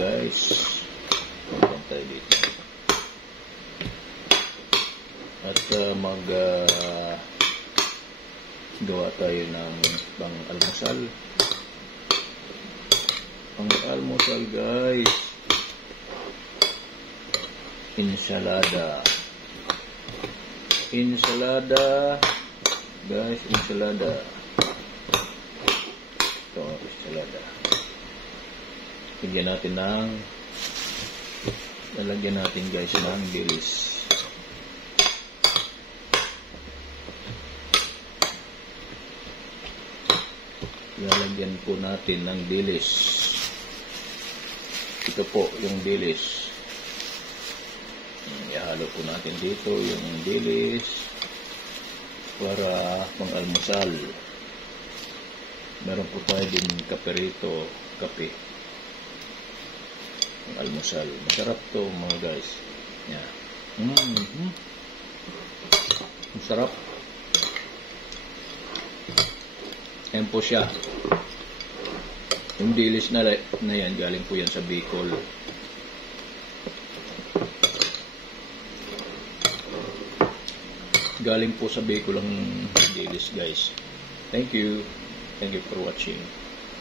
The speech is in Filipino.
guys. Punta tayo dito. At gawa tayo ng pang-almusal. Pang-almusal guys. Ensalada. Ensalada. Guys, ensalada. Ito, ensalada. Lalagyan natin guys ng dilis. Lalagyan po natin ng dilis. Ito po yung dilis. Ihalo po natin dito yung dilis para pang-almusal. Meron po tayo din kaperito, kape. Pang-almusal. Masarap to mga guys. Yeah. Masarap. Ayan po siya. Yung dilis na yan, galing po yan sa Bicol. Galing po sa Bicol ang dilis guys. Thank you. Thank you for watching.